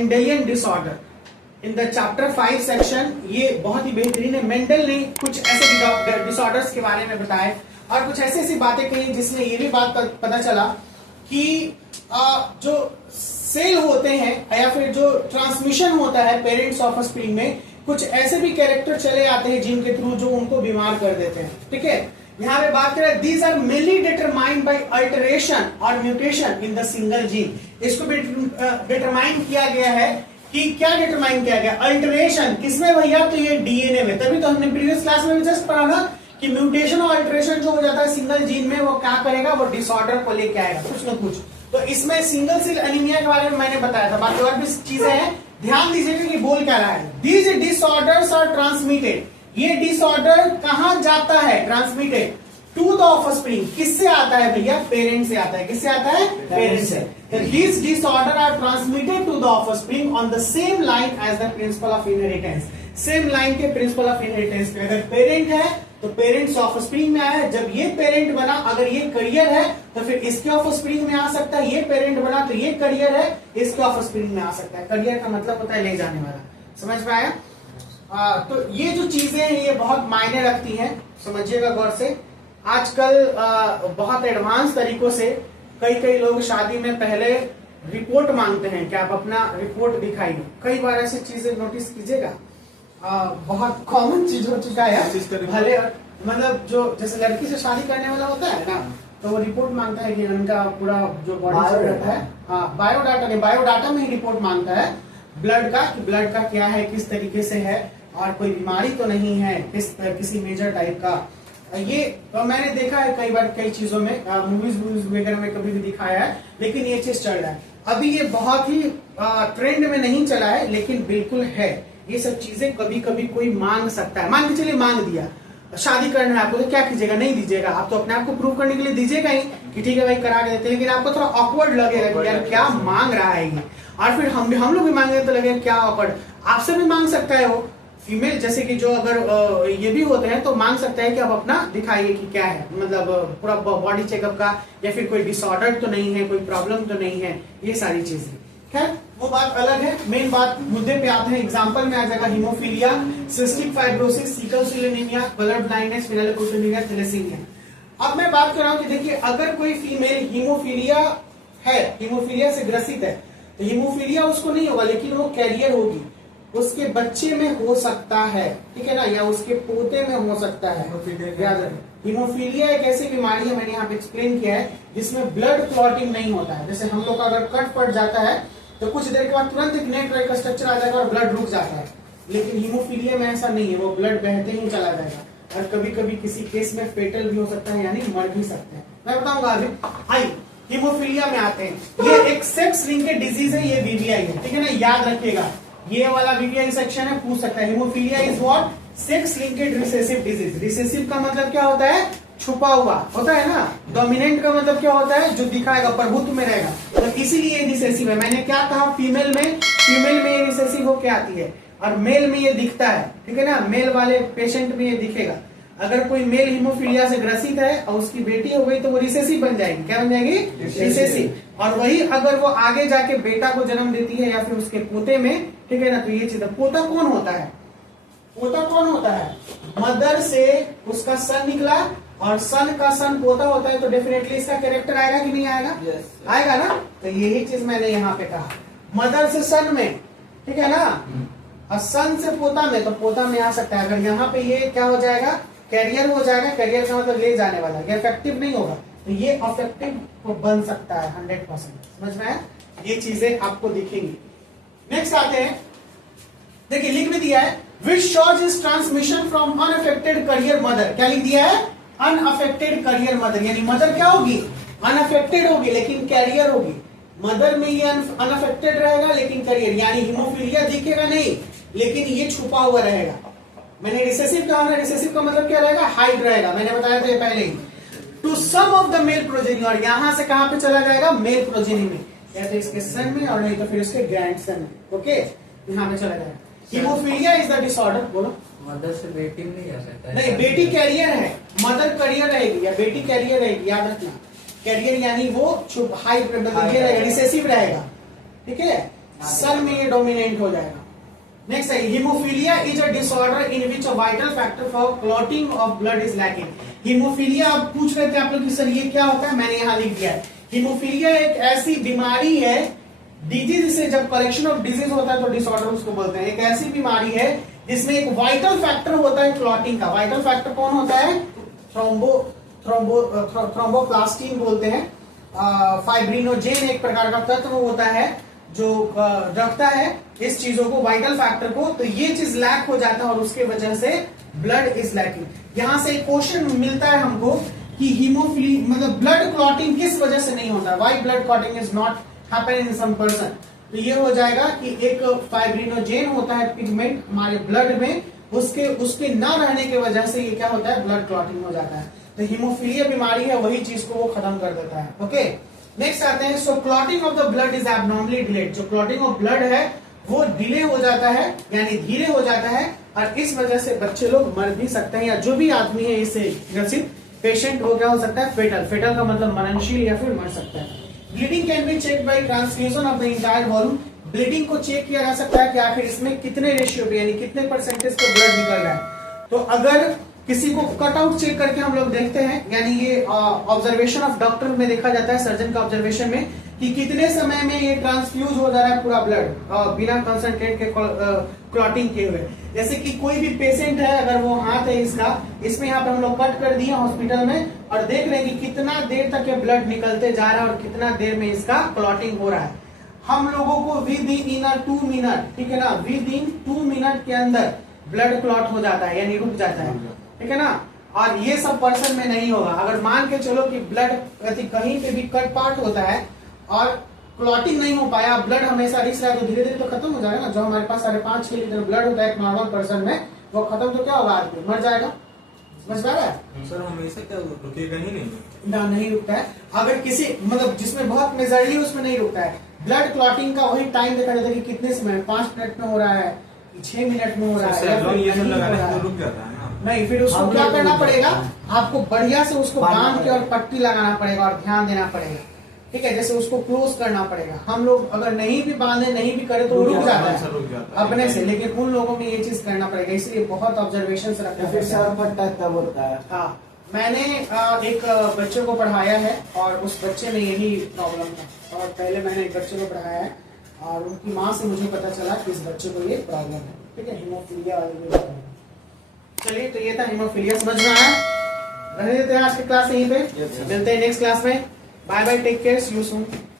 Mendelian disorder in the chapter 5 section. ये बहुत ही बेहतरीन है। मेंडल ने कुछ ऐसे डिसऑर्डर्स के बारे में बताए और कुछ ऐसी ऐसी बातें कही जिसमें ये भी बात पता चला कि जो सेल होते हैं या फिर जो ट्रांसमिशन होता है पेरेंट्स ऑफ स्प्रिंग में, कुछ ऐसे भी कैरेक्टर चले आते हैं जिनके थ्रू जो उनको बीमार कर देते हैं। ठीक है, यहाँ पे बात करें these are mainly determined by alteration और mutation in the single gene. इसको भी डिटरमाइन किया गया है कि क्या डिटरमाइन किया गया, अल्टरेशन किसमें भैया, तो ये डीएनए में। तभी तो हमने प्रीवियस क्लास में भी जस्ट पढ़ा ना कि म्यूटेशन और अल्टरेशन जो हो जाता है सिंगल जीन में, वो क्या करेगा, वो डिसऑर्डर को लेके आएगा कुछ न कुछ। तो इसमें सिंगल सेल एनीमिया के बारे में मैंने बताया था, बाकी और भी चीजें हैं, ध्यान दीजिएगा कि बोल क्या रहा है। दीज डिसऑर्डर्स आर ट्रांसमिटेड, ये डिसऑर्डर कहां जाता है, ट्रांसमिटेड टू द ऑफस्प्रिंग। किससे आता है भैया, पेरेंट से आता है। किससे आता है, पेरेंट से। These disorder are transmitted to the offspring on the same line as the principle of inheritance. Same line के प्रिंसिपल ऑफ इनहेरिटेंस पे अगर पेरेंट है तो पेरेंट्स ऑफस्प्रिंग में आया। जब ये पेरेंट बना, अगर ये करियर है तो फिर इसके ऑफस्प्रिंग में आ सकता है। ये पेरेंट बना तो ये करियर है, इसके ऑफस्प्रिंग में आ सकता है। करियर का मतलब होता है ले जाने वाला, समझ में आया। तो ये जो चीजें हैं ये बहुत मायने रखती हैं, समझिएगा गौर से। आजकल बहुत एडवांस तरीकों से कई लोग शादी में पहले रिपोर्ट मांगते हैं कि आप अपना रिपोर्ट दिखाइए। कई बार ऐसी चीजें नोटिस कीजिएगा, बहुत कॉमन चीज हो चुका है। भले मतलब जो जैसे लड़की से शादी करने वाला होता है ना, तो वो रिपोर्ट मांगता है कि उनका पूरा जो बॉडी रहता है, हाँ बायोडाटा नहीं, बायोडाटा में ही रिपोर्ट मांगता है ब्लड का, कि ब्लड का क्या है, किस तरीके से है और कोई बीमारी तो नहीं है, किसी मेजर टाइप का। ये तो मैंने देखा है कई बार कई चीजों में, मूवीज वगैरह में कभी भी दिखाया है, लेकिन ये चीज चल रहा है अभी। ये बहुत ही ट्रेंड में नहीं चला है, लेकिन बिल्कुल है। ये सब चीजें कभी कभी कोई मांग सकता है। मान के चलिए मांग दिया, शादी करना है आपको, तो क्या कीजिएगा, नहीं दीजिएगा। आप तो अपने आप को प्रूव करने के लिए दीजिएगा ही कि ठीक है भाई करा के देते हैं, लेकिन आपको थोड़ा ऑकवर्ड लगेगा कि यार क्या मांग रहा है ये। और फिर हम लोग भी मांगेंगे तो लगेगा क्या ऑकवर्ड। आपसे भी मांग सकता है वो फीमेल, जैसे कि जो अगर ये भी होते हैं तो मांग सकता है कि आप अपना दिखाइए कि क्या है, मतलब पूरा बॉडी चेकअप का, या फिर कोई डिसऑर्डर तो नहीं है, कोई प्रॉब्लम तो नहीं है, ये सारी चीजें। खैर वो बात अलग है। मेन बात मुद्दे पे आते हैं। एग्जांपल में आ जाएगा haemophilia, cystic fibrosis, sickle cell anaemia, colour blindness, phenylketonuria, thalassaemia. अब मैं बात कर रहा हूं कि देखिए अगर कोई फीमेल हीमोफीलिया है, हीमोफीलिया से ग्रसित है, तो हीमोफीलिया उसको नहीं होगा, लेकिन वो कैरियर होगी, उसके बच्चे में हो सकता है, ठीक है ना, या उसके पोते में हो सकता है। याद रखें, हीमोफीलिया एक ऐसी बीमारी है, मैंने यहाँ पे एक्सप्लेन किया है, जिसमें ब्लड क्लॉटिंग नहीं होता है। जैसे हम लोग का अगर कट पड़ जाता है तो कुछ देर के बाद तुरंत एक नेट का स्ट्रक्चर आ जाएगा और ब्लड रुक जाता है, लेकिन हीमोफीलिया में ऐसा नहीं है, वो ब्लड बहते ही चला जाएगा और कभी कभी किसी केस में फेटल भी हो सकता है, यानी मर भी सकते हैं। मैं बताऊंगा अभी। आइए हीमोफीलिया में आते हैं। ये एक सेक्स लिंकेड डिजीज है, ये वीवीआई है, ठीक है ना, याद रखिएगा। ये वाला वीवीआई सेक्शन है, पूछ सकता है। Haemophilia is what, sex linked recessive disease. Recessive का मतलब क्या होता है, छुपा हुआ होता है ना। डोमिनेंट का मतलब क्या होता है, जो दिखाएगा, प्रभुत्व में रहेगा, तो इसीलिए ये रिसेसिव है। मैंने क्या कहा, फीमेल में ये रिसेसिव होके आती है और मेल में ये दिखता है, ठीक है ना, मेल वाले पेशेंट में ये दिखेगा। अगर कोई मेल हीमोफीलिया से ग्रसित है और उसकी बेटी हो गई तो वो रिसेसिव बन जाएगी। क्या बन जाएगी, रिसेसिव। और वही अगर वो आगे जाके बेटा को जन्म देती है या फिर उसके पोते में, ठीक है ना, तो ये चीज। पोता कौन होता है, पोता कौन होता है, मदर से उसका सन निकला और सन का सन पोता होता है, तो डेफिनेटली इसका कैरेक्टर आएगा कि नहीं आएगा, आएगा ना। तो यही चीज मैंने यहाँ पे कहा, मदर से सन में, ठीक है ना, और सन से पोता में, तो पोता में आ सकता है। अगर यहाँ पे ये क्या हो जाएगा, कैरियर हो जाएगा। कैरियर का मतलब ले जाने वाला, ये इफेक्टिव नहीं होगा, तो ये अफेक्टिव बन सकता है 100%। समझ में आया, ये चीजें आपको दिखेंगी। नेक्स्ट आते हैं, देखिए लिख भी दिया है, which shows is transmission from unaffected career mother. क्या लिख दिया है, अनअफेक्टेड करियर मदर, यानी मदर क्या होगी, अनअफेक्टेड होगी लेकिन कैरियर होगी। मदर में ये अनअफेक्टेड रहेगा लेकिन करियर, यानी हीमोफीलिया दिखेगा नहीं लेकिन ये छुपा हुआ रहेगा। मैंने रिसेसिव कहा ना, रिसेसिव का मतलब क्या रहेगा, हाइड रहेगा, मैंने बताया था ये पहले ही। To some of the male progeny, और यहां से कहां पे चला जाएगा, मेल प्रोजेनी में, या तो इसके सन में और नहीं तो फिर उसके ग्रैंड सन में। ओके, यहाँ पे चला जाएगा। Haemophilia is the disorder. बोलो, मदर से बेटी नहीं आ सकता, नहीं बेटी कैरियर है, मदर करियर रहेगी या बेटी कैरियर रहेगी, याद रखना। कैरियर यानी वो हाई रहेगा, रिसेसिव रहेगा, ठीक है। सल में ये डोमिनेंट हो जाएगा। नेक्स्ट है haemophilia is a disorder in which a vital factor for clotting of blood is lacking. Haemophilia आप पूछ रहे थे आप लोग कि सर ये क्या होता है, मैंने यहाँ लिख दिया है। हीमोफीलिया एक ऐसी बीमारी है, डिजीज से जब कलेक्शन ऑफ डिजीज होता है तो डिसऑर्डर उसको बोलते हैं। एक ऐसी बीमारी है जिसमें एक वाइटल फैक्टर होता है क्लॉटिंग का। वाइटल फैक्टर कौन होता है? थ्रोम्बोप्लास्टिन बोलते हैं। फाइब्रिनोजेन एक प्रकार का तत्व होता है जो रखता है इस चीजों को, वाइटल फैक्टर को। तो ये चीज लैक हो जाता है और उसके वजह से ब्लड इज लैकिंग। यहां से एक क्वेश्चन मिलता है हमको कि हीमोफिली मतलब ब्लड क्लॉटिंग किस वजह से नहीं होता, why blood clotting is not happen in some person. तो ये हो जाएगा कि एक फाइब्रिनोजेन होता है पिगमेंट हमारे ब्लड में, उसके ना रहने की वजह से ये क्या होता है, ब्लड क्लॉटिंग हो जाता है। तो हीमोफीलिया बीमारी है वही चीज को वो खत्म कर देता है। ओके, नेक्स्ट आते हैं। So clotting of the blood is abnormally delayed. जो क्लॉटिंग ऑफ ब्लड है वो डिले हो जाता है, यानी धीरे हो जाता है, और इस वजह से बच्चे लोग मर भी सकते हैं, या जो भी आदमी है इससे ग्रसित पेशेंट हो क्या हो सकता है, फेटल। फेटल का मतलब मरणशील या फिर मर सकता है। Bleeding can be check by transfusion of the entire volume. Bleeding को चेक किया जा सकता है कि आखिर इसमें कितने रेशियो पे यानी कितने परसेंटेज पे ब्लड निकल रहा है। तो अगर किसी को कट आउट चेक करके हम लोग देखते हैं, यानी ये ऑब्जर्वेशन ऑफ डॉक्टर में देखा जाता है, सर्जन का ऑब्जर्वेशन में, कि कितने समय में ये ट्रांसफ्यूज हो जा रहा है पूरा ब्लड बिना कंसंट्रेट के क्लॉटिंग किए हुए। जैसे कि कोई भी पेशेंट है, अगर वो हाथ है इसमें यहाँ पे हम लोग कट कर दिए हॉस्पिटल में और देख रहे हैं कि कितना देर तक ये ब्लड निकलते जा रहा है और कितना देर में इसका क्लॉटिंग हो रहा है। हम लोगों को विद इन 2 मिनट, ठीक है ना, विद इन 2 मिनट के अंदर ब्लड क्लॉट हो जाता है, यानी रुक जाता है, ठीक है ना। और ये सब पर्सन में नहीं होगा। अगर मान के चलो कि ब्लड कहीं पे भी कट पार्ट होता है और क्लॉटिंग नहीं हो पाया, ब्लड हमेशा रिस रहा है, तो धीरे धीरे तो खत्म हो जाएगा ना। जो हमारे पास 5.5-6 लीटर ब्लड होता है एक नॉर्मल पर्सन में, वो खत्म तो क्या होगा, आदमी मर जाएगा। समझ पा रहा है सर? हमेशा क्या रुकेगा ही नहीं ना, नहीं रुकता है। अगर किसी मतलब जिसमें बहुत मेजरली उसमें नहीं रुकता है। ब्लड क्लॉटिंग का वही टाइम देखा जाता है कि कितने समय, 5 मिनट में हो रहा है, 6 मिनट में हो रहा है, ये सब लगाने से तो रुक जाता है ना। नहीं, फिर उसको क्या करना पड़ेगा, आपको बढ़िया से उसको बांध के और पट्टी लगाना पड़ेगा और ध्यान देना पड़ेगा, ठीक है। जैसे उसको क्लोज करना पड़ेगा। हम लोग अगर नहीं भी बांधे नहीं भी करे तो रुक जाता है अपने से, लेकिन उन लोगों में ये चीज करना पड़ेगा, इसलिए बहुत ऑब्जर्वेशन रखना है। हाँ, मैंने एक बच्चे को पढ़ाया है और उस बच्चे में यही प्रॉब्लम था, और पहले मैंने एक बच्चे को पढ़ाया है और उनकी माँ से मुझे पता चला कि इस बच्चे को ये प्रॉब्लम है, ठीक है, हीमोफीलिया वाली। चलिए, तो ये था हीमोफीलिया, समझ में आया? रहने देते हैं आज की क्लास यहीं पे, मिलते हैं नेक्स्ट क्लास में। Bye bye, take care, see you soon.